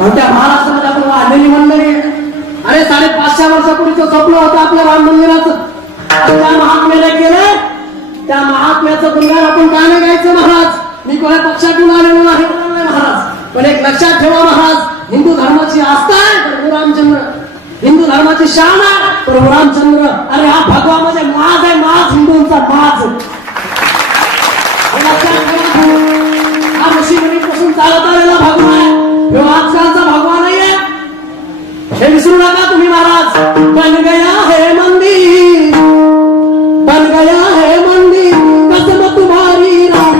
आणि त्या महाराष्ट्रामध्ये आपण वाढलेली मंडळी, अरे 550 वर्षापूर्वीचं स्वप्न होतं आपल्या राम मंदिराचं. त्या महात्म्याने केलं, त्या महात्म्याचं गुणगान आपण का नाही गायचं महाराज? मी कोणा पक्षातून आलेलो नाही महाराज, पण एक लक्षात ठेवा महाराज, हिंदू धर्माची आस्था आहे प्रभू रामचंद्र, हिंदू धर्माची शान आहे प्रभू रामचंद्र. अरे हा भगवा म्हणजे माज आहे, माज, हिंदूंचा माज. हा ऋषीमुनीपासून चालत आलेला भगवा आहे, ह्यो आजकालचा भगवा नाहीये, हे विसरू नका तुम्ही महाराज. बन गया है मंदिर, बन गया है मंदिर, कसम तुम्हारी राम.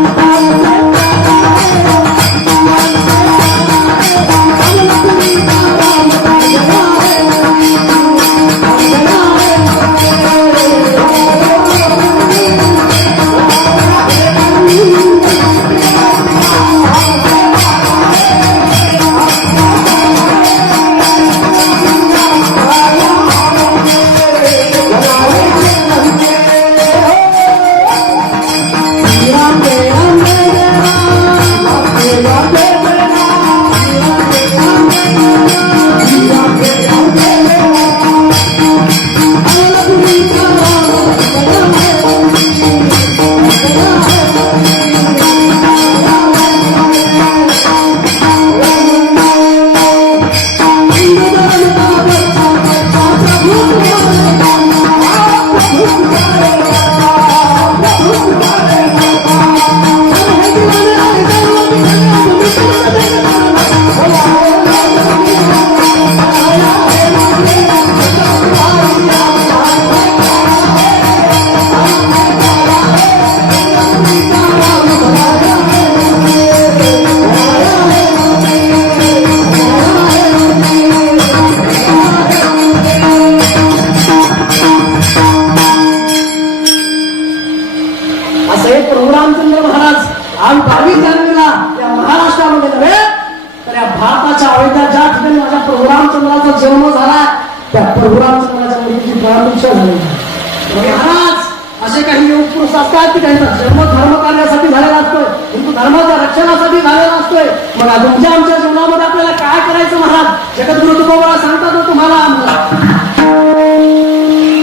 महाराज असे काही योग पुरुष असतात की त्यांचा जन्म धर्म करण्यासाठी झालेला असतोय, हिंदू धर्माच्या रक्षणासाठी झालेला असतोय. मग तुमच्या आमच्या जीवनामध्ये आपल्याला काय करायचं महाराज? जगद्गुरु तुकोबा सांगतात ना तुम्हाला,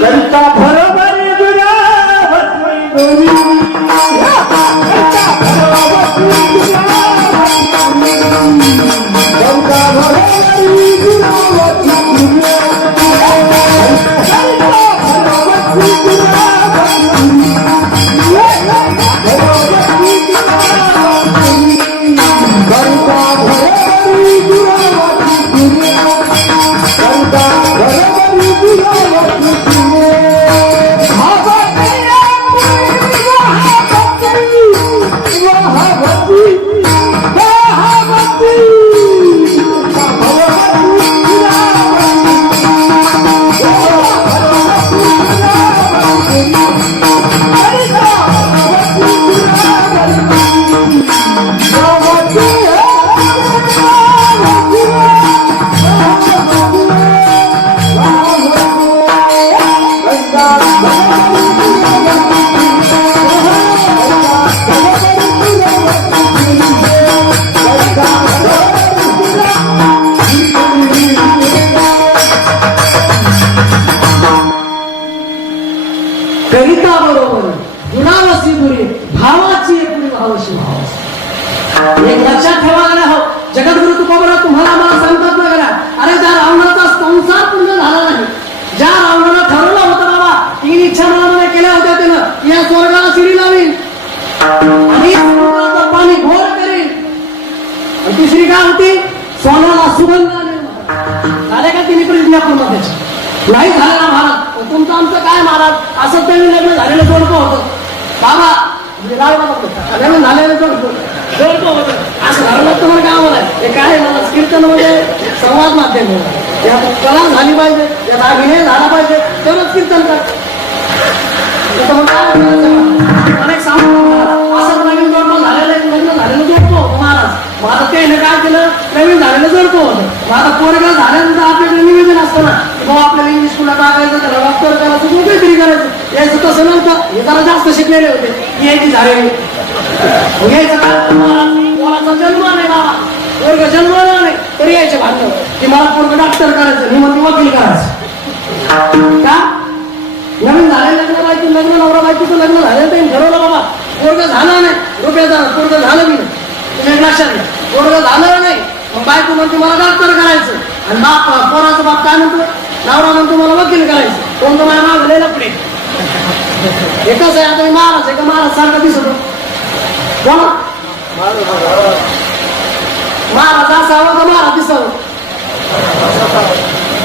करिता बरोबर एक लक्षात ठेवा हो. जगद्गुरु तुकोबा तुम्हाला मला सांगतात ना करा, अरे ज्या रावणाचा संसार पूर्ण झाला नाही, ज्या रावणाला ठरवलं होतं बाबा 3 इच्छा मनामध्ये केल्या होत्या त्यानं, या स्वर्गाला शिडी लावीन आणि समुद्राचं पाणी घोर करेन, आणि तिसरी काय होती, सोन्याला सुगंध झाले का तिने प्रतिज्ञा पूर्ण त्याची नाही झालेला महाराज. तुमचं आमचं काय महाराज, असं त्यांनी लग्न झालेलं जोडपं होतं बाबा, लग्न झालेलं जोडपं होतं असं धर्मात तुम्हाला काय मला हे काय मला कीर्तन मध्ये संवाद माध्यम यात कला झाली पाहिजे, यात अभिनय झाला पाहिजे, तरच कीर्तन कर. अनेक सांगतो असं नवीन जोडपं झालेलं लग्न झालेलं जोडपं होतं महाराज. मग आता त्याने काय केलं, नवीन झालेलं जोडपं होतं. मग आता पोरगा झाल्यानंतर आपल्याकडे निवेदन असतं ना, बाबा आपल्याला इंग्लिश स्कूलला टाकायचं, त्याला डॉक्टर करायचं, काहीतरी करायचं. यायचं तसं नव्हतं, हे जरा जास्त शिकलेले होते, यायची झालेली घ्यायचं का, कोणाचा जन्म नाही बाबा, वर्ग जन्मला नाही तरी यायचे भांडण की मला पोरग डॉक्टर करायचं मी म्हणते वकील करायचं का नवीन झाले लग्न नवरा बायकोचं लग्न झालं तर ठरवलं बाबा पोरग झालं नाही रुपयाचा पोरग झालं मी तुम्ही लक्षात घ्या पोरग झालं नाही मग बायको म्हणते मला डॉक्टर करायचं आणि बाप पोराचा बाप काय म्हणतो नवरा म्हणतो मला वकील करायचं कोणतं माझ्या मागं लय लपडे एकच आहे आता मी महाराज आहे का महाराज सारखा दिसतो बोला महाराज असावं का महाराज दिसावं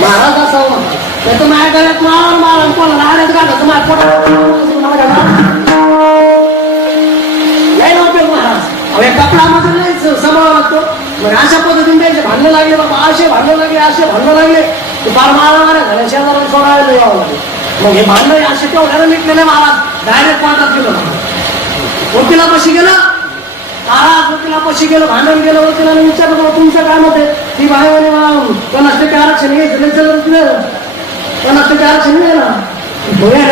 महाराज असावं नाही तर माझ्या गळ्यात मारा कोणाला आल्याच गाठायचं माझ्या पोटात नाही नव्हते महाराज अहो कपडा माझं नाही सांभाळावं लागतो मग अशा पद्धतीने त्यांचे भांडणं लागले बाबा असे भांडणं लागले ते फार मारा झाल्या शेजाराला सोडायला यावं लागले मग हे भांडण असे तेवढ्याला मिटलेले महाराज डायरेक्ट पाठात गेलं वकिलापाशी गेलं महाराज वकिलापाशी गेलं भांडण गेलं वकिलाने विचारलं तुमचं काय मत आहे ती बाहेर कोणाष्टके आरक्षण घ्यायचं 50% आरक्षण मिळालं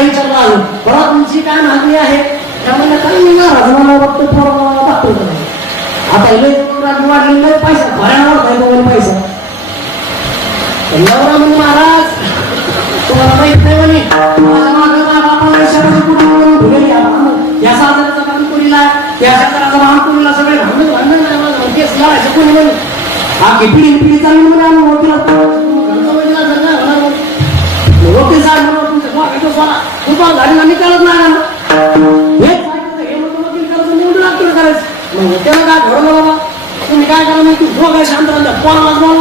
विचारलं आलो बघा तुमची काय मागणी आहे त्यामुळे काय नाही महाराज मला वाटतं आता वाढलेला पैसा भयानक पैसा नवरा म्हणजे महाराज तुम्हाला माहित नाही म्हणे माझ्या मागे बापाला कुठे या साजराचा बांधपुरीला या साजराचा बांधपुरीला सगळे भांडण नाही माझं केस लावायचं कोणी म्हणे हा पिढी चालली म्हणे आम्ही वकील साहेब तुमच्या सोडा दुपार झाडीला निकालच नाही हेच हे म्हणतो वकील करायचं निवडून डॉक्टर करायचं मग त्याला काय घडवलं बाबा तुम्ही काय करा मग तू दोघं शांत राहता कोणालाच बोला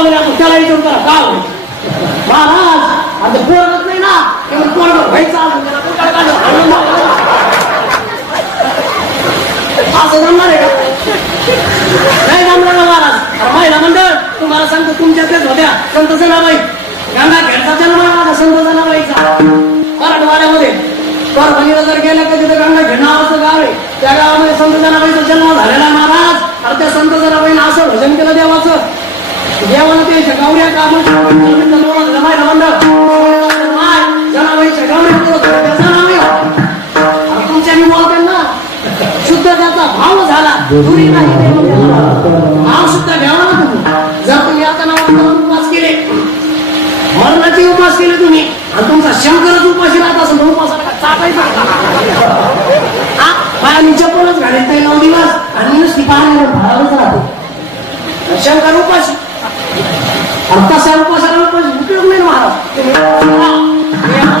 म्हणजे आपण त्याला विचार करा का महाराज आता पोरगत नाही ना तेव्हा पोरग व्हायचं असं जमणार आहे का नाही जमणार ना महाराज महिला मंडळ तुम्हाला सांगतो तुमच्यातच होत्या संत जनाबाई गंगा खेळचा जन्म माझा संत जनाबाईचा मराठवाड्यामध्ये परभणीला जर गेलं का तिथे गंगा घेणं नावाचं गाव आहे त्या गावामध्ये संत जनाबाईचा जन्म झालेला महाराज आणि त्या संत जनाबाईनं असं भजन केलं देवाचं देवानं ते गावऱ्या काम महिला मंडळ जनाबाईच्या गावऱ्या तुमच्या मी बोलते ना शुद्ध त्याचा भाव झाला दुरी नाही भाव सुद्धा घ्यावा ना तुम्ही जर तुम्ही आता नावाचा उपास केले मरणाचे उपास केले तुम्ही आणि तुमचा शंकरच उपाशी राहत असेल तर उपासाला चापायचा मी चप्पलच घालेल ते 9 दिवस आणि नुसती पाण्यावर भारावच राहतो शंकर उपाशी आणि तशा उपासाला उपाशी उपयोग नाही महाराज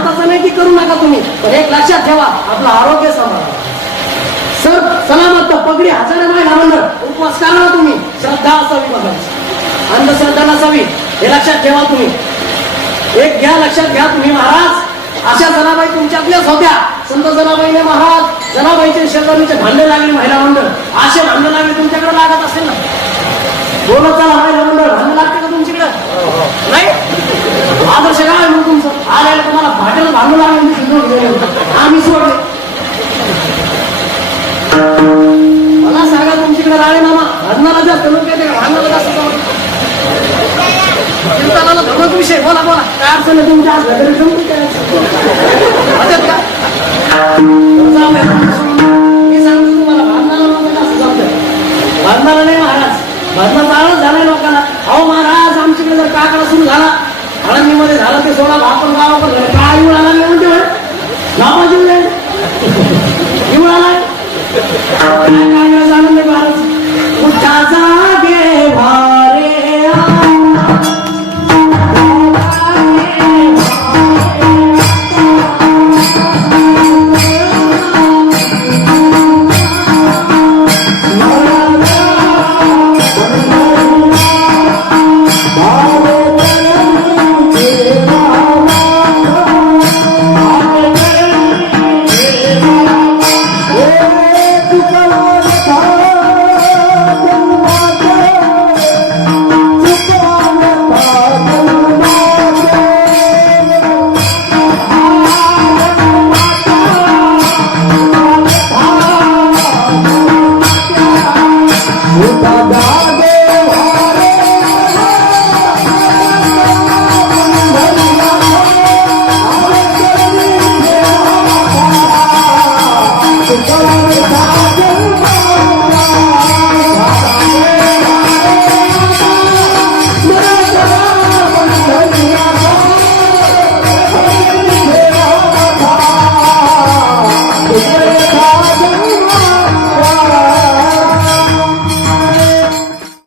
तसं नाही की करू नका तुम्ही पण एक लक्षात ठेवा आपलं आरोग्य सांभाळा सर सलामत पगडी हजार महिला मंडळ उपवास करा तुम्ही श्रद्धा असावी बघायची अंधश्रद्धा नसावी हे लक्षात ठेवा तुम्ही एक घ्या लक्षात घ्या तुम्ही महाराज अशा जनाबाई तुमच्यातल्याच होत्या संत जनाबाईने महाराज जनाबाईचे शेजारीचे भांडे लागले महिला मंडळ असे भांडण लागले तुमच्याकडे लागत असेल ना बोलत चला महिला मंडळ भांडण लागते का तुमच्याकडे नाही आदर्श काय मग तुमचं आलेलं तुम्हाला भांड्याला भांडू लागले आम्ही सोडले मला सांगा तुमच्याकडे राळे मामा भांडणाला जास्त लोक येते का भांडणाला जास्त कीर्तनाला धर्मच विषय बोला काय अडचण आहे तुमच्या